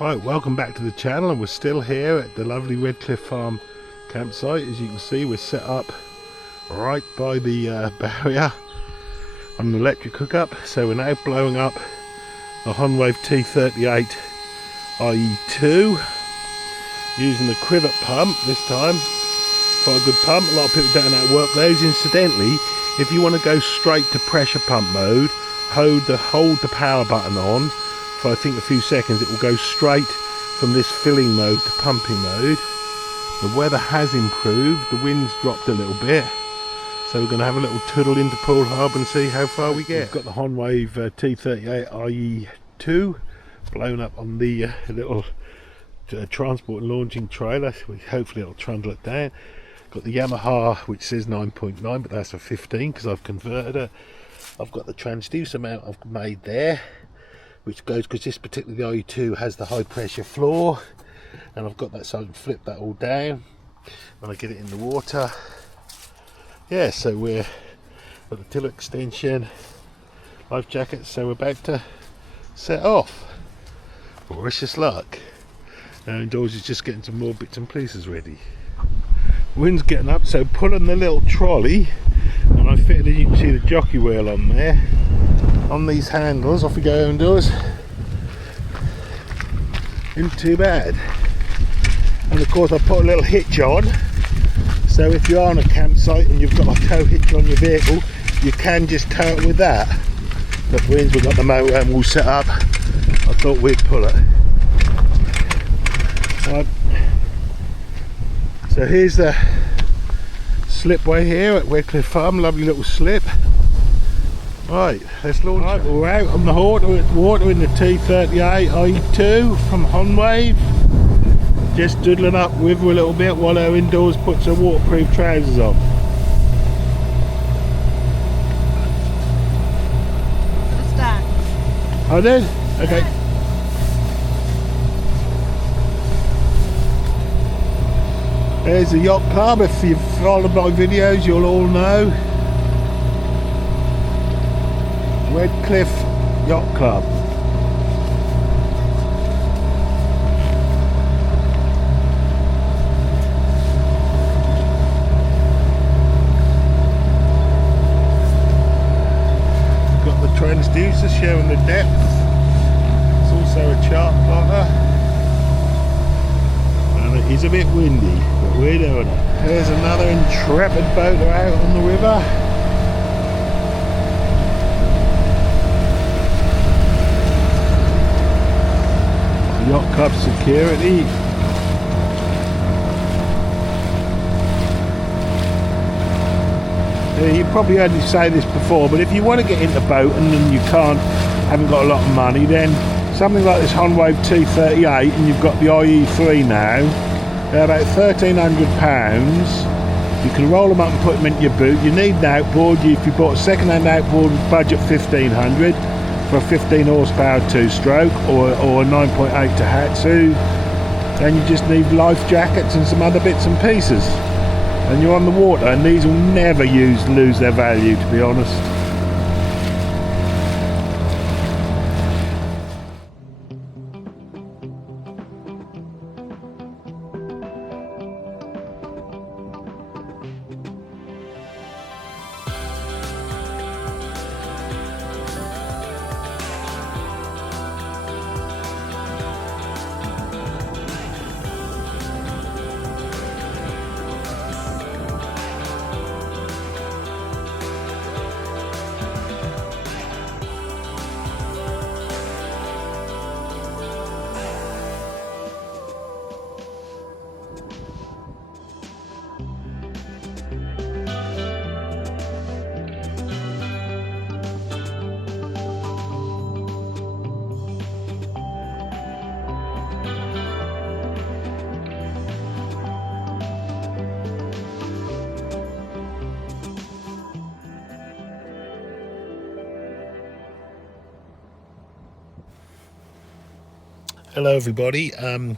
Right, welcome back to the channel, and we're still here at the lovely Redcliffe Farm campsite. As you can see, we're set up right by the barrier on an electric hookup. So we're now blowing up a Honwave T38 IE2 using the Crivet pump this time. Quite a good pump. A lot of people don't know how to work those. Incidentally, if you want to go straight to pressure pump mode, hold the power button on for I think a few seconds. It will go straight from this filling mode to pumping mode. The weather has improved, the wind's dropped a little bit, so we're going to have a little toodle into Poole Harbour and see how far we get. We've got the Honwave T38 IE2 blown up on the little transport and launching trailer. Hopefully it'll trundle it down. Got the Yamaha, which says 9.9, but that's a 15 because I've converted her. I've got the transducer mount I've made there, which goes, because this particular IE2 has the high pressure floor, and I've got that so I can flip that all down when I get it in the water. Yeah, so we're got the tiller extension, life jacket, so we're about to set off. Wish luck. And George is just getting some more bits and pieces ready. Wind's getting up, so pulling the little trolley, and I fitted, as you can see, the jockey wheel on there. On these handles, off we go indoors. Isn't too bad. And of course I put a little hitch on, so if you're on a campsite and you've got a tow hitch on your vehicle, you can just tow it with that. But we've got the motor and all set up, I thought we'd pull it. Right. So here's the slipway here at Redcliffe Farm, lovely little slip. Right, let's launch. Right, we're out on the water in the T38 IE2 from Honwave. Just doodling up with her a little bit while her indoors puts her waterproof trousers on. Stand. I did? Okay. There's the yacht club. If you've followed my videos, you'll all know. Redcliffe Yacht Club. Got the transducer showing the depth. It's also a chart plotter. And it is a bit windy, but we're doing it. There's another intrepid boater out on the river. Yacht Club security. Yeah, you probably heard me say this before, but if you want to get into boating and you haven't got a lot of money, then something like this Honwave T38, and you've got the IE3 now, they're about £1,300. You can roll them up and put them into your boot. You need an outboard. If you bought a second-hand outboard, budget £1,500. For a 15 horsepower two-stroke or a 9.8 Tohatsu, and you just need life jackets and some other bits and pieces, and you're on the water, and these will never lose their value, to be honest. Hello everybody, I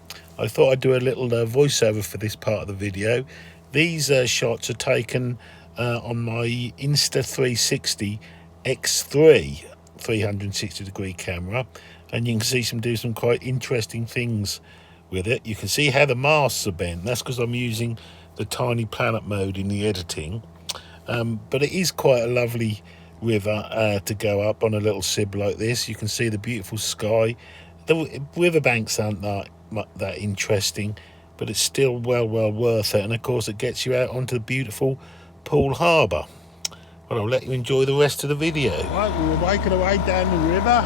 thought I'd do a little voiceover for this part of the video. These shots are taken on my Insta360 X3 360 degree camera. and you can do some quite interesting things with it. You can see how the masts are bent. That's because I'm using the tiny planet mode in the editing. But it is quite a lovely river to go up on a little SIB like this. You can see the beautiful sky. The riverbanks aren't that interesting, but it's still well worth it. And of course it gets you out onto the beautiful Poole Harbour. Well, I'll let you enjoy the rest of the video. Right, we were making our way down the river.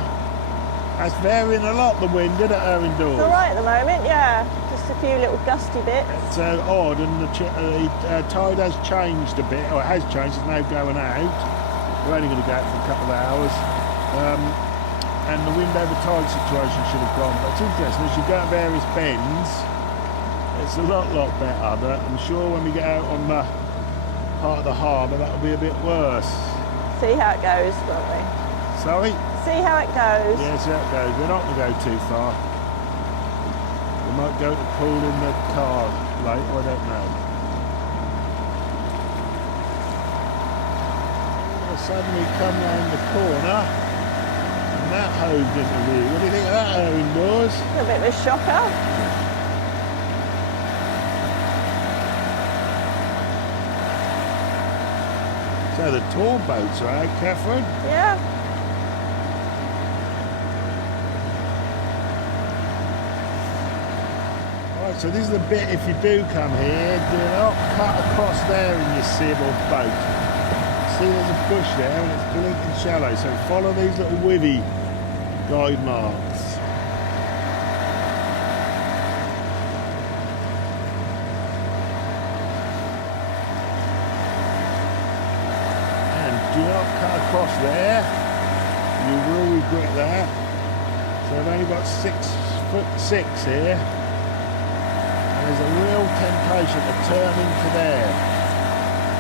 That's varying a lot, the wind, isn't it, indoors? It's all right at the moment, yeah. Just a few little gusty bits. It's odd, and the tide has changed a bit, or it has changed, it's now going out. We're only going to go out for a couple of hours. And the wind over tide situation should have gone. But it's interesting, as you go at various bends, it's a lot better. But I'm sure when we get out on the part of the harbour, that'll be a bit worse. See how it goes, won't we? Sorry? See how it goes. Yeah, see how it goes. We're not going to go too far. We might go to Poole in the car later, I don't know. Well, suddenly come round the corner and that hove into view. What do you think of that, Owen Dawes? A bit of a shocker. So the tour boats are out, Catherine? Yeah. Right, so this is the bit, if you do come here, do not cut across there in your SIB or boat. See there's a bush there and it's blinking shallow, so follow these little withy guide marks. Do not cut across there, you will regret that. So I've only got 6'6" here, and there's a real temptation to turn into there.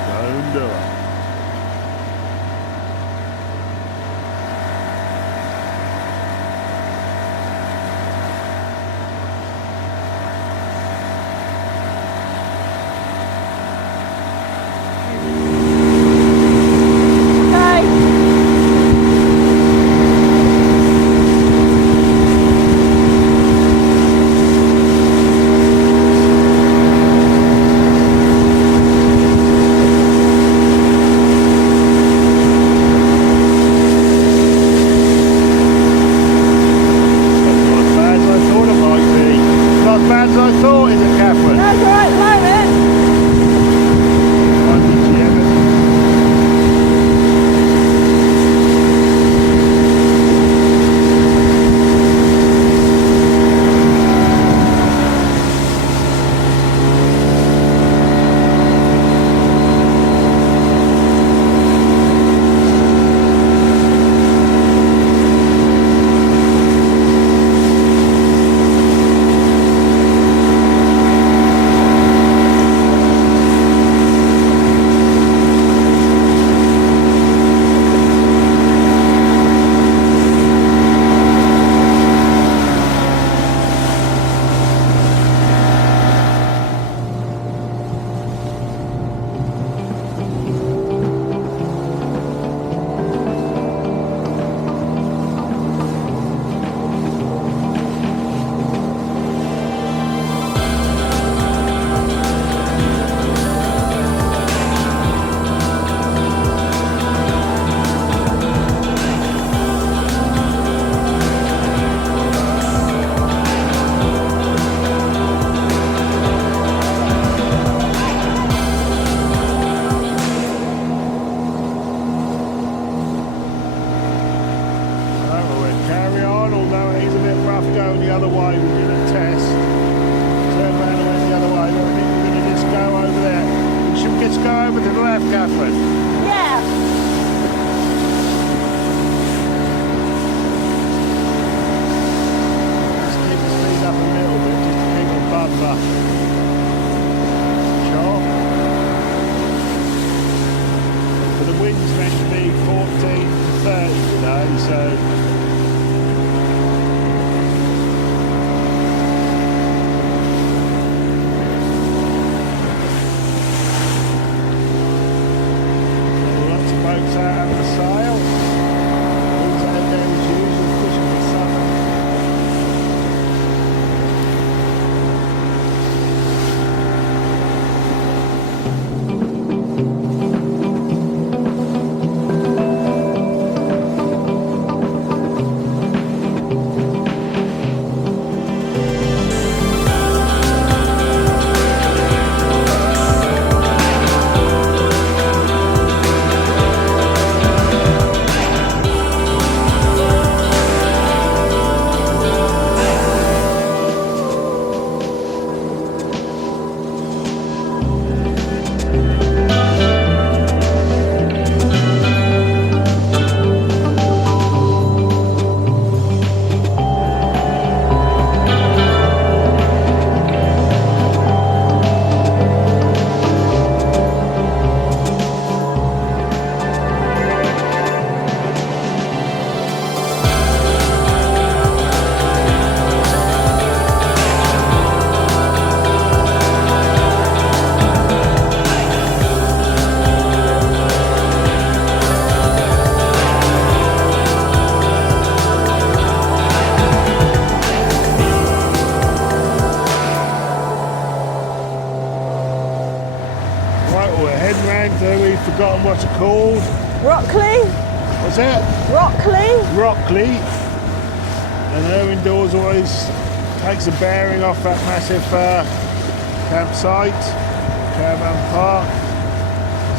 Don't do it. boats out of the sail. All out there as usual, fishing for salmon. forgotten what's it called. Rockley? What's it? Rockley? Rockley. And her indoors always takes a bearing off that massive campsite, caravan park.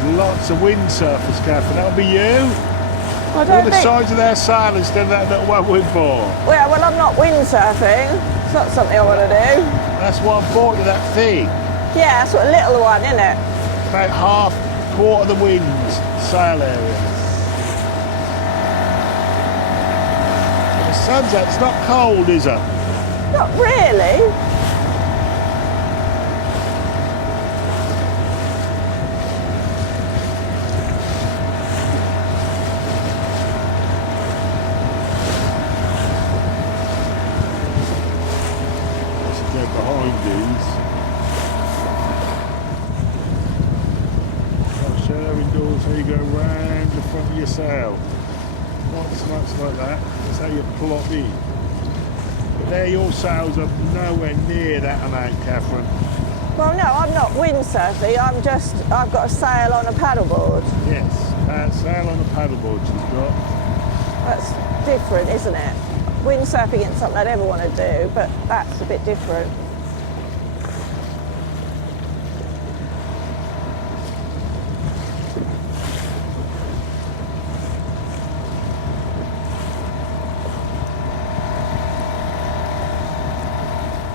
There's lots of windsurfers, Catherine. That'll be you. I All don't the think... sides of their sail instead of that little one with bore. Well, I'm not windsurfing. It's not something I want to do. That's why I bought you that thing. Yeah, that's what a little one, isn't it? About quarter of the wind's sail area. The sun's out, it's not cold, is it? Not really. Let's go behind these. I'll show you indoors how you go round the front of your sail. Not so much like that, that's how you plop in. But there your sails are nowhere near that amount, Catherine. Well, no, I'm not windsurfing. I've got a sail on a paddleboard. Yes, sail on a paddleboard she's got. That's different, isn't it? Windsurfing isn't something I'd ever want to do, but that's a bit different.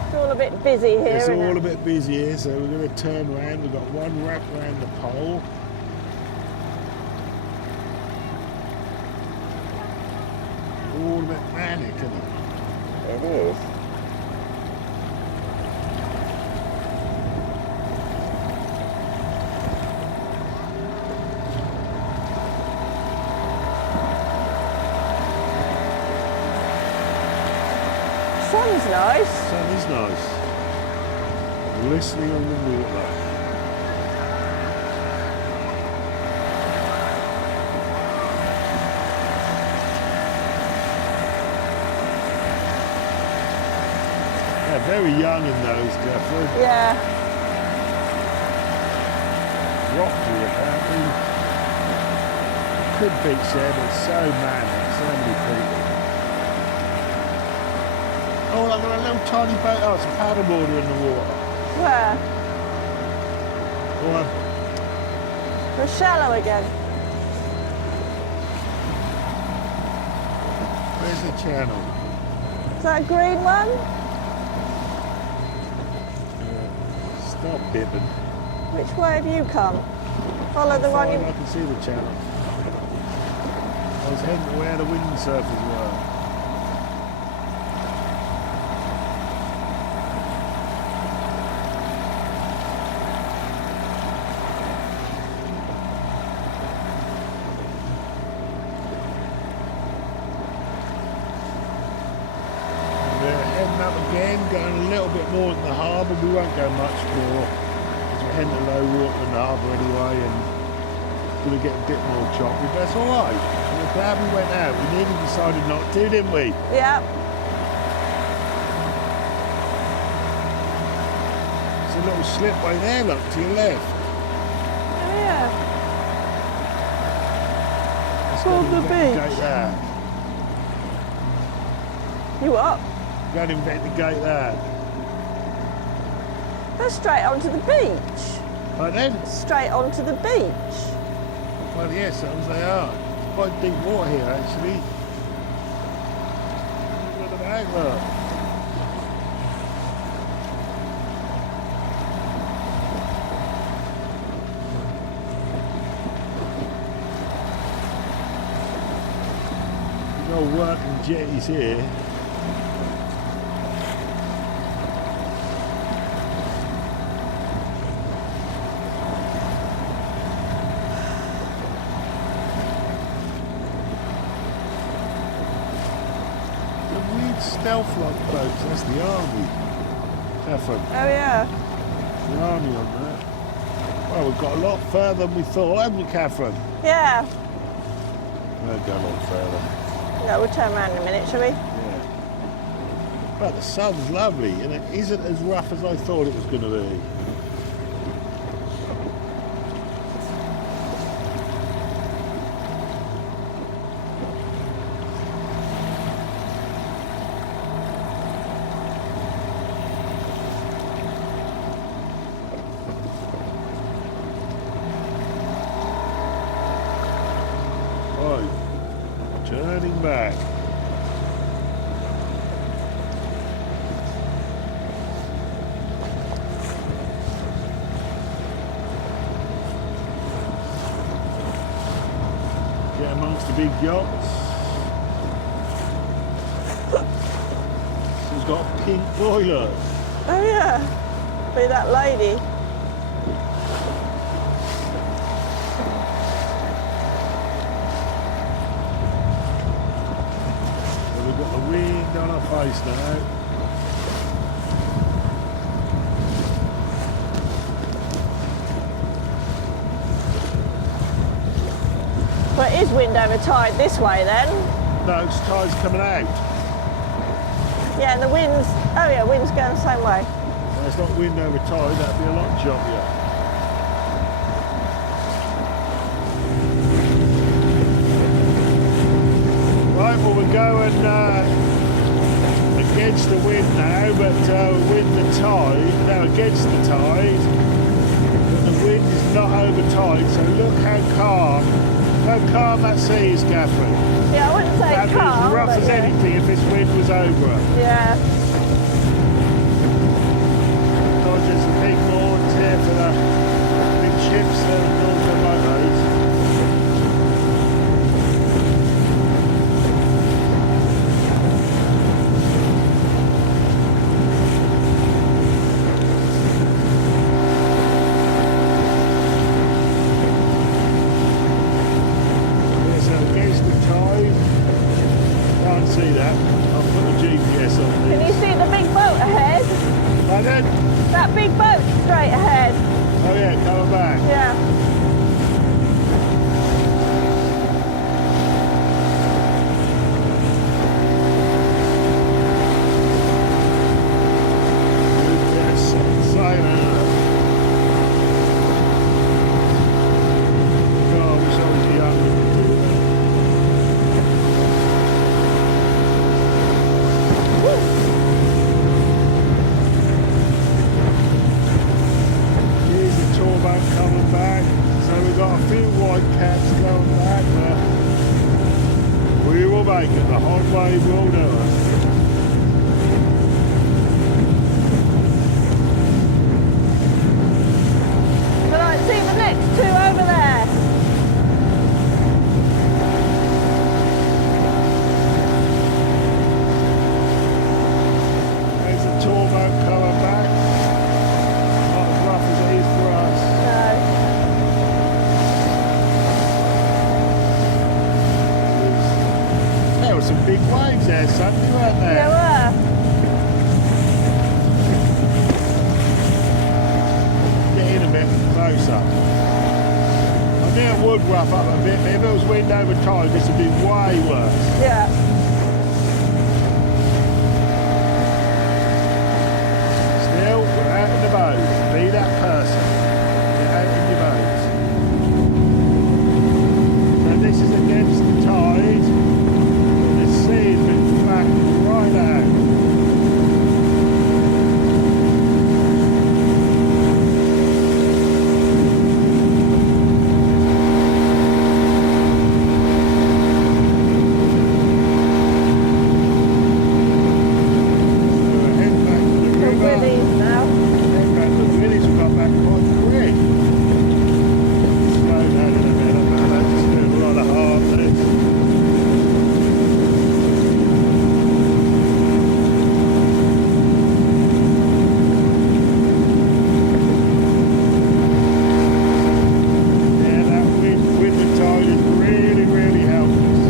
It's all a bit busy here, It's isn't all it? a bit busy here, so we're going to turn around. We've got one wrap around the pole. All a bit manic, isn't it? It is. Sun's nice. Sun is nice. Glistening on the water. They're very young in those, Catherine. Yeah. Rockley, apparently. Could beach there, but it's so manic, so many people. Oh, I've got a little tiny boat. Oh, it's a paddleboarder in the water. Where? Oh, We're shallow again. where's the channel? Is that a green one? Stop bibbing. Which way have you come? Follow the one Fine, you... I can see the channel. I was heading to where the windsurfers were. Again, going a little bit more in the harbour. We won't go much more because we're heading to low water in the harbour anyway, and it's going to get a bit more choppy, but that's all right. We're glad we went out. We nearly decided not to, didn't we? Yeah. There's a little slipway there, look, to your left. Oh, yeah. Let's On go the investigate beach. that. You up? Go and investigate that. Go straight onto the beach. Right then? Straight onto the beach. Well, yes, sometimes they are. It's quite deep water here, actually. Look at the back, look. No working jetties here. Stealth-like boats, that's the army. Catherine, Oh, yeah. the army on that. Well, we've got a lot further than we thought, haven't we, Catherine? Yeah. We'll go a lot further. No, we'll turn around in a minute, shall we? Yeah. But the sun's lovely, and it isn't as rough as I thought it was going to be. back. Get amongst the big yachts. He's got a pink boiler. Oh yeah, be that lady. So we've got the wind on our face now. But it is wind over tide this way then. No, it's tide's coming out. Yeah, and the wind's, oh yeah, wind's going the same way. No, it's not wind over tide, that'd be a lot jobbier. Right, well we're going against the wind now, but with the tide, no, against the tide, but the wind is not over tide, so look how calm that sea is, Catherine. Yeah, I wouldn't say That'd be calm, as rough but as yeah. anything if this wind was over her. Yeah. Dodgers and big boards here for the big ships and all the motos. Yeah, so against the tide, can't see that. I'll put the GPS on Can you this. see the big boat ahead? Pardon? That big boat straight ahead. Oh yeah, coming back. Yeah. Yes, sailing up. Oh, I wish I was younger to do that. Here's the tour boat coming back. So we've got a few white caps going back, but we will make it. The Honwave will do it. Can I see the next two over there? There's the tour boat coming back. Not as rough as it is for us. No. There were some big waves there Sunday, weren't there? There were. Get in a bit closer. I knew it would rough up a bit, but if it was wind over tide, this would be way worse. Yeah. Still, we're out in the boat. Be that person. Get out in your boat. So this is against the tide. The sea has been flattened right out. So head back to the The river. willies now. Head back to the village. We got back quite quick. Slow down in a minute, man. That's just doing a lot of hard this. Yeah, that wind with the tide has really, really helped us.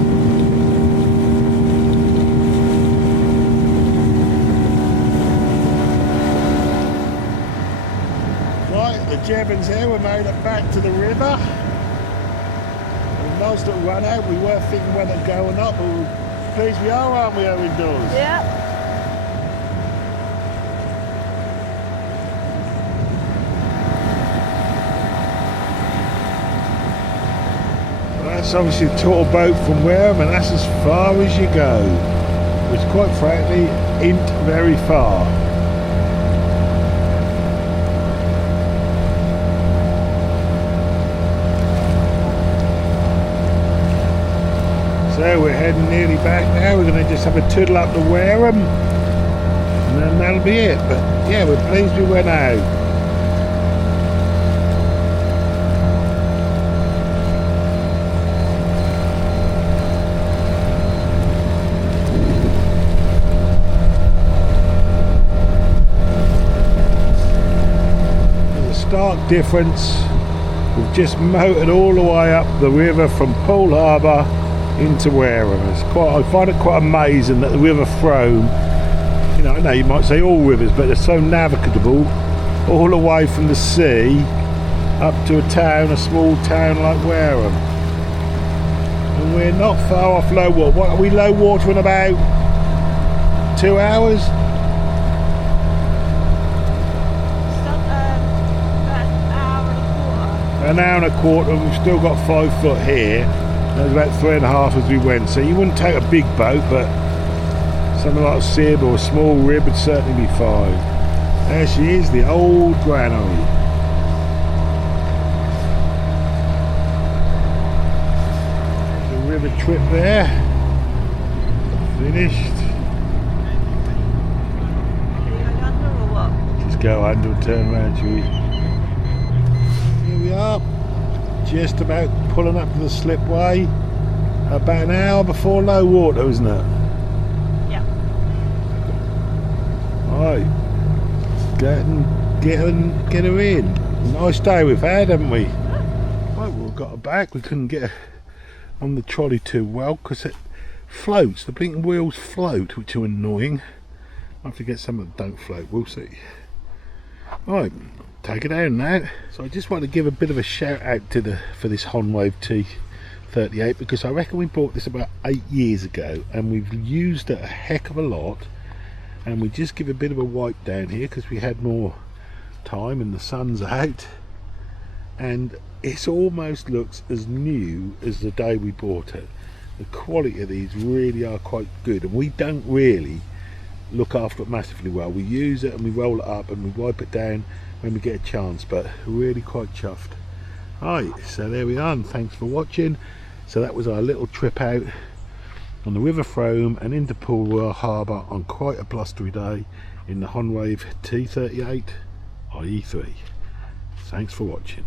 Right, the Jevons here, we made it back to the river. We most of run out, we were thinking whether to go or not, but we're pleased we are, aren't we, Owen Dawes? Yeah. Well, that's obviously a tour boat from Wareham, and that's as far as you go, which quite frankly isn't very far. So we're heading nearly back now. We're going to just have a toodle up to Wareham, and then that'll be it. But yeah, we're pleased we went out. Stark difference. We've just motored all the way up the river from Poole Harbour into Wareham. I find it quite amazing that the River Frome, you know, I know you might say all rivers, but they're so navigable all the way from the sea up to a small town like Wareham. And we're not far off low water. What are we low water in about 2 hours? An hour and a quarter, and we've still got 5 foot here. That was about 3.5 as we went. So you wouldn't take a big boat, but something like a SIB or a small rib would certainly be fine. There she is, the old granary. The river trip there. Finished. Are you going under or what? Just go under and turn around, shall we? We are just about pulling up to the slipway, about an hour before low water, isn't it? Yeah. Right, get her in. Nice day we've had, haven't we? Right, we've got her back. We couldn't get her on the trolley too well because it floats. The blinking wheels float, which are annoying. I have to get some that don't float. We'll see. Right. Take it down now. So I just want to give a bit of a shout out for this Honwave T38, because I reckon we bought this about 8 years ago and we've used it a heck of a lot, and we just give a bit of a wipe down here because we had more time and the sun's out, and it almost looks as new as the day we bought it. The quality of these really are quite good, and we don't really look after it massively well. We use it and we roll it up and we wipe it down when we get a chance, but really quite chuffed. Right, so there we are, and thanks for watching. So that was our little trip out on the River Frome and into Poole Harbour on quite a blustery day in the Honwave T38 IE3. Thanks for watching.